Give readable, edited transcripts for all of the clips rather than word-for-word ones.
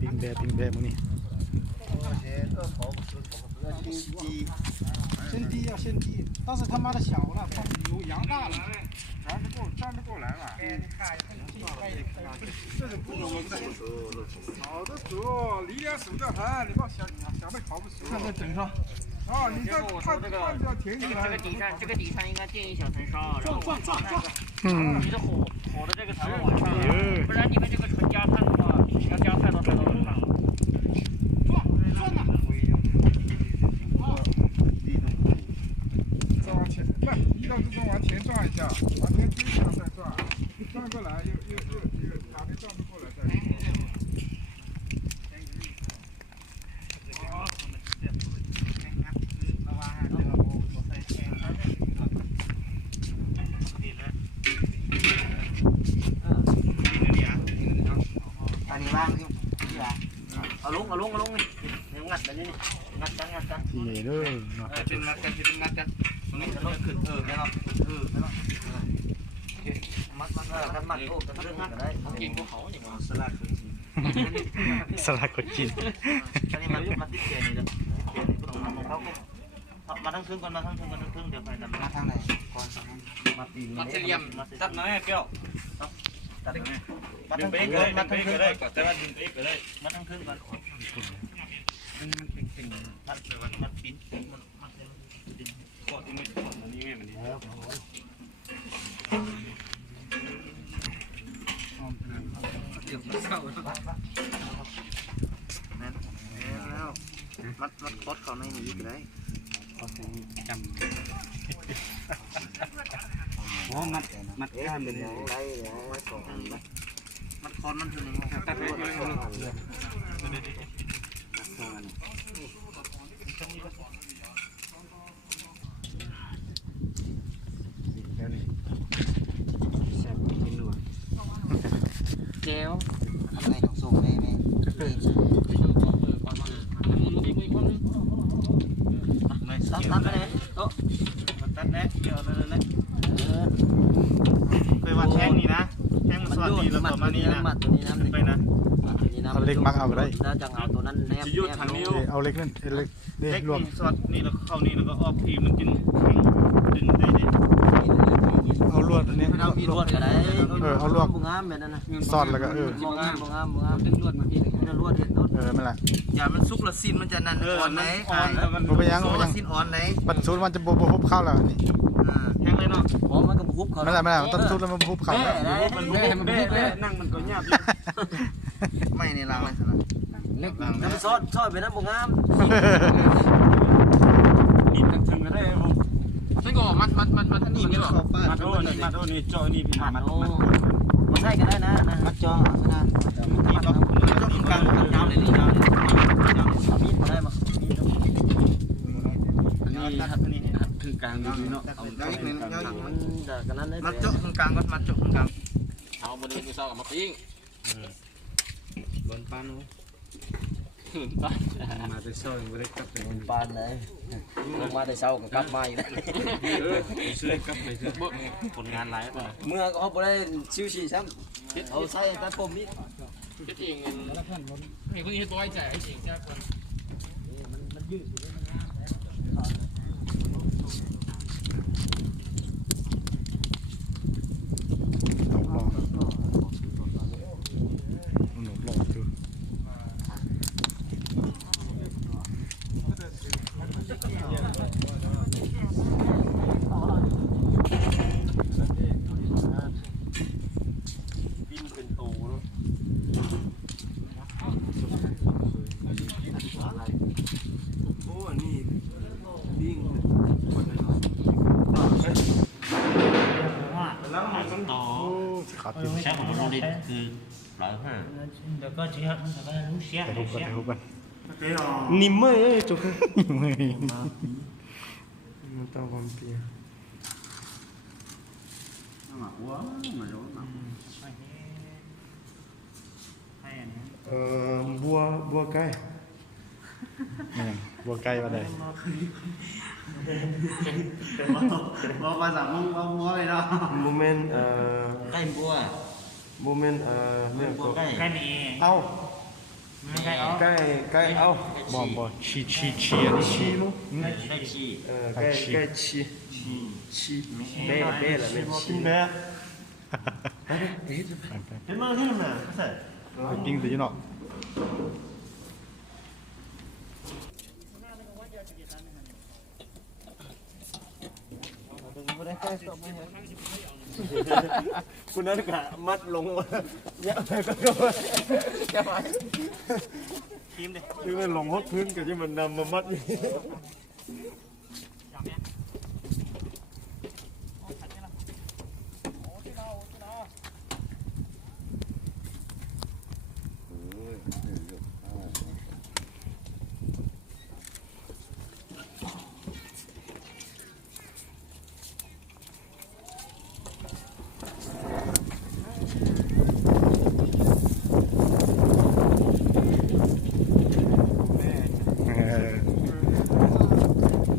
ปิ้งแบมึงนี่先低要先低，但是他妈的小了，牛羊大了，转不过来了。这种不能烤的熟，离点手掉盘，你把小的烤不熟。看这整上。啊，你这看这个停起来。这个底上应该垫一小层烧，然后转。你的火的这个才能往上，不然你们这个纯加炭的话，要加太多炭。转呐！再往前，不，一到这中往前转一下，往前推一下再转，转过来又哪边转不过来再。อันนี้ว่างอยู่ที่ไหนเอาลงนี่งัดแบบนี้งัดกัน ที่เด้อเนาะ เป็นงัดกันตรงนี้จะลดขึ้นไม่หรอกไม่หรอกมัดโอ้กันเรื่องก็ได้กินพวกเขาอย่างว่าสลัดกดกินอันนี้มันติดเกณฑ์นี่เด้อติดเกณฑ์นี่ต้องทำของเขามาทั้งครึ่งก่อนมาทั้งครึ่งเดี๋ยวไปทำมาทางไหนก่อนมาตีมัดเลี่ยมตัดน้อยเปรี้ยวตัดน้อยมาทั้งครึ่งเลยมาทั้งครึ่งเลยแต่ว่าดึงเอกเลยมาทั้งครึ่งก่อนมันเป็นมัดปิ้นมัดดึงกดไม่กดอันนี้ไงมันนี่เดี๋ยวมันเศร้าแล้วมัดคดเขาในนี้ก็ได้จำโอ้มัดข้ามเลยได้ไว้สองมัดคอนมันคือหนึ่งตัดไปเจลอะไรของส่งไม่ตัดไปเลยโต๊ะตัดแน่เดี๋ยวเลยเคยว่าแช่งนี่นะแช่งมันสวัสดีแล้วประมาณนี้นะไปนะเอาเล็กมักเอาก็ได้ แล้วจังเอาตัวนั้นแนบเอาเล็กนั่นเล็กนี่รวม สวัสดีนี่แล้วเข้านี่แล้วก็ออกทีมันจึงดึงได้ดิ เอาลวดอันนี้เอาลวดก็ได้เอาลวดงามแบบนั้นนะ ซอดแล้วก็มองงามดึงลวดมาที่นี่ลวดเห็นลวดไม่ละอย่ามันซุกละซินมันจะนั่นอ่อนไหนมันไปยังซินอ่อนไหนบัดซุดมันจะบุบเข้าแล้วนี่แห้งเลยเนาะอ๋อมันก็บุบเขาไม่ละมันต้องซุดแล้วมันบุบเข้าแล้วมันบุบนั่งมันก็เงียบไม่ในรังเลยเล็กจะไปซอดไปนะมองงามอินทั้งก็ได้ผมใช่ก็มัดนี่นี่หรอมัดโอ้นี่จ่อนี่พี่มัดมันใช่ก็ได้นะมัดจ่อนะมัดจ่อตรงกลางยาวเลยนี่ยาวมีดมาได้มานี่ถึงกลางดูเนาะมัดจ่อตรงกลางก็มัดจ่อตรงกลางเอาบนนี้คือเศร้ากับมาปิ้งบนปันมาแต่เช้ายังไม่ได้กลับไปบนปันเลยมาแต่เช้าก็กลับมาอีกแล้วซื้อกลับไปเถอะผลงานไรป่ะเมื่อเขาไปได้ชิวชีซ้ำเอาใส่แต่ผมนี่คิดเองเห็นคนนี้ตัวใจจริงใช่ไหมมันยืดอยู่เลยใช่ของเราดิคือ150เดี๋ยวก็จะรู้เสียนิ่มเลยจุกนิ่มเลยมันต้องความเปียบัวไก่บัวไก่มาได้บอกภาษามึงเอาบัวเลยเนาะโมเมนต์ไก่บัวโมเมนต์บัวไก่เอา该熬，บ่ชี้อันนี้ชี้มั้ง ได้ขี้ 该七，没了没七。 เป็นมาที่ไหนใส่ ไปปิ้งสิเนาะ คุณนั่นกะมัดลงเยอะไปก็จะไป ทีมดิ คือมันลงฮดพื้นกับที่มันนำมามัดอยู่ ใช่แล้วเนี่ย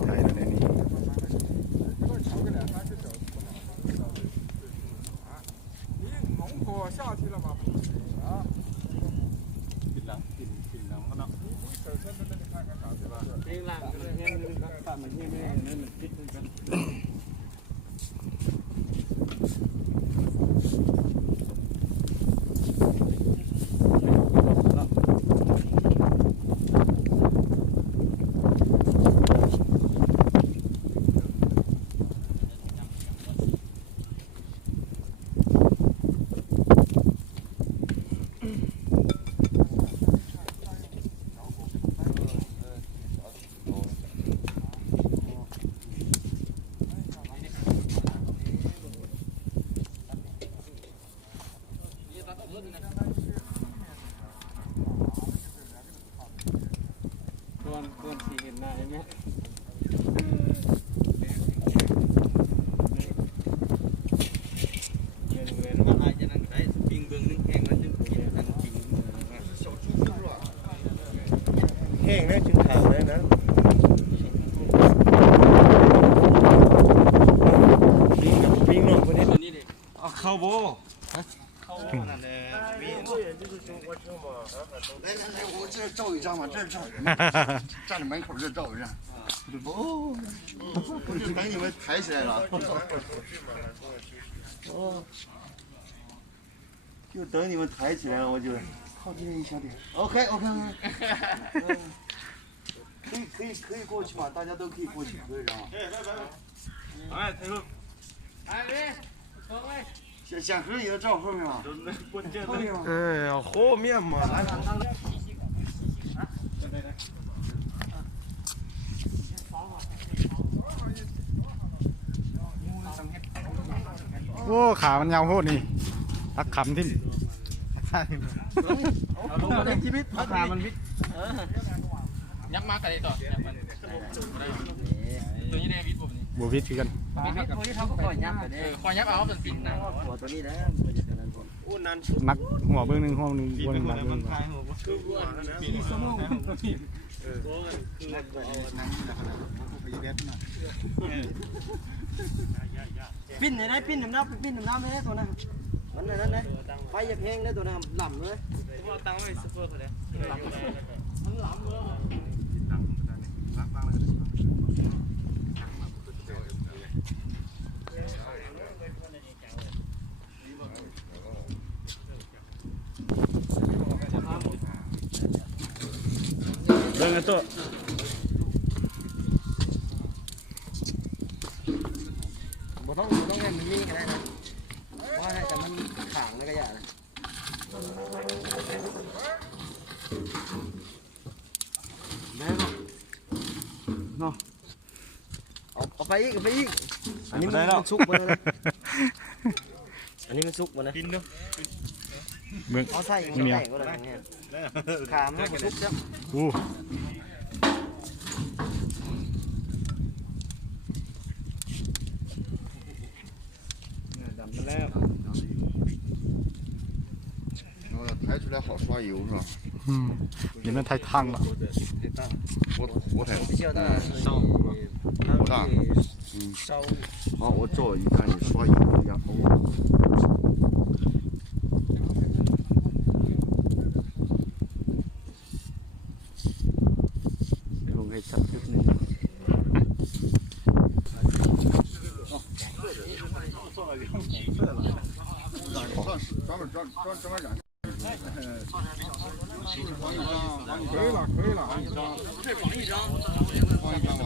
นี่ 你农活下去了吗？啊，你手伸到那里看看啥对吧？这浪天看门前面那么低着。ต้นสีเห็นหน้าไหมมันอาจจะนั่งได้ปิงเบื้องนึงแห้งแล้วจึงกินนั่งปิงแห้งนะจึงขาวได้นะปิงหน่อยคนนี้ตัวนี้ดิเข้าโบเข้าโบนั่นเลย来，我这照一张吧，这照，站着门口这照一张。哦，不是等你们抬起来了。哦，就等你们抬起来了，我就靠近一小点。OK，可以过去嘛，大家都可以过去，可以吗？哎，抬头，想合影的照后面嘛，后面嘛。后面嘛，来。 โอ้ขามันยาวโคตรนี่ตักขำที่ เอาลงมาในชีวิตขามันวิท ยักมากกันเลยต่อตัวนี้ได้วิทย์ผมนี่ บัววิทย์คือกัน วิทย์ตัวนี้เขาก็คอยยักคอยยักเอาเป็นปิ่นนะ ตัวนี้นะ นักหัวเบื้องหนึ่งหัวหนึ่งบนหลังหนึ่ง ปิ้นได้ปิ้นน้ำปิ้นน้ำได้ตัวนั้นมันนั่นนะไฟอยากแห้งได้ตัวนั้นหล่ำเลย เอาตังค์ไว้ซุปเปอร์เขาเลย เรื่องกันตัว บ่ต้องให้มันวิ่งกันได้นะว่าให้แต่มันขางแล้วก็อย่าเลยได้เนาะเอาไปอีกอันนี้มันซุกมาเลยอันนี้มันซุกมาเลย เบื้อง เอาใส่ยังไงก็ได้เนี่ยขามให้มันซุกจ้ะ อู้ 然后抬出来好刷油是吧？你们太烫了。火腿，比较大，火大，烧。好，我照一看你刷油一样。专门染。可以了，可以了。这放一张，放一张吧。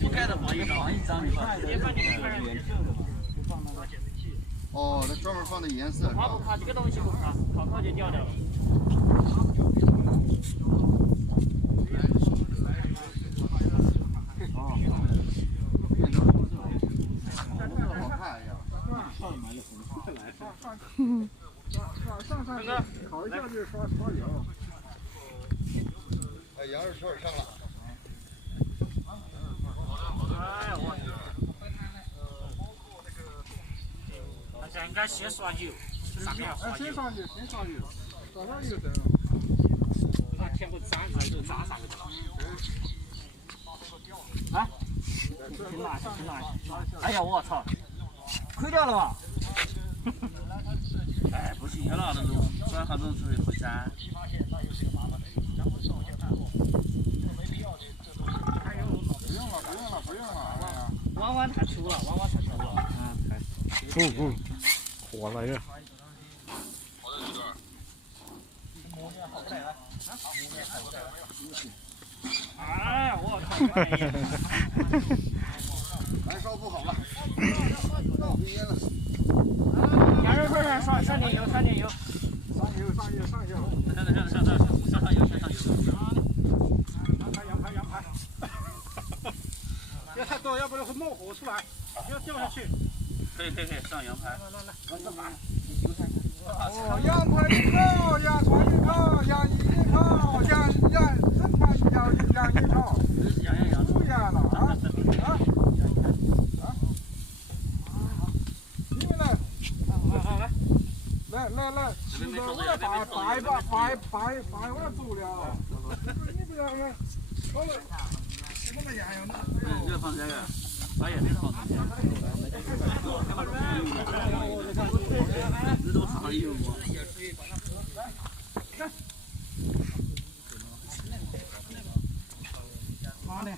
覆盖的放一张，哦，那专门放的颜色。怕不怕这个东西不怕，靠就掉掉了。烤一下就刷油。哎，羊肉串上了。哎我。大家应该先刷油，上面要刷油。先上油，先上油，刷上油得了。那填个渣子就渣上去了。啊？挺辣，挺辣。哎呀，我操！亏掉了吧？哎，不行了，那种转好多次会粘。不用了。弯弯太粗了，弯弯太粗了。不，火了这。哎，我操！燃烧不好了，冒烟了。羊肉串上上点油，上点油。上油。上油。羊排。别太多，要不然会冒火出来，要掉下去。可以，上羊排。来。哦，羊排一口，羊串一口，羊一口，羊一口。不一样了啊！你们来，来，吃的我要把我走了。你不要看，好了，我们羊呢？这放这个，把眼睛放这个。这都上油吗？妈的，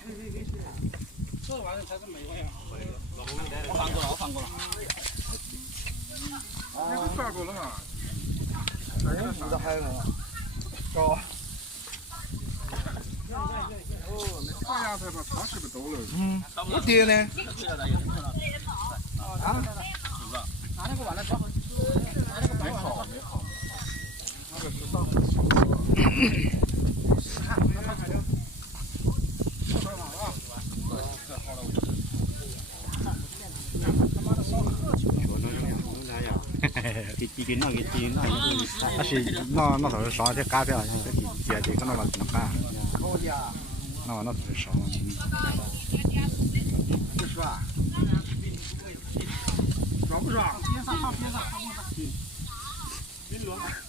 这玩意儿才是美味啊！我翻过了。你都翻过了啊？你的还有呢？高。哦，那这羊排把汤是不是多了？我爹呢？啊？拿那个碗来装。没好。那个是上。几斤那是那头是烧些干掉，像这这个那么能干。那头是烧。不是吧？爽不爽？边上。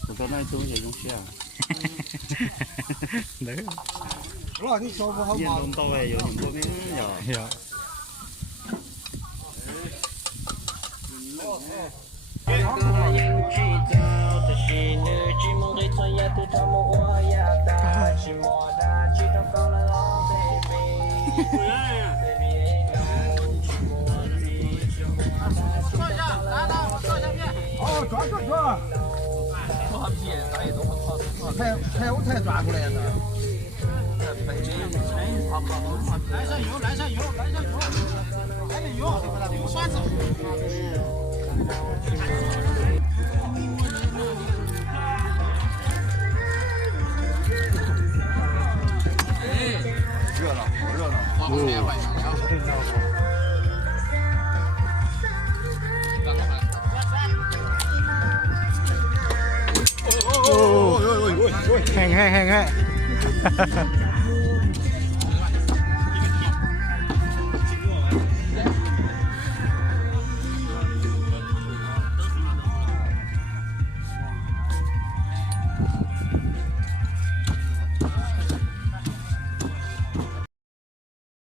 不知道那东西用些啊。那个。老你烧不好严重到位，有点多没有。哦，转。才转过来的。来上油，来点油，有酸子。热闹，好热闹。嘿。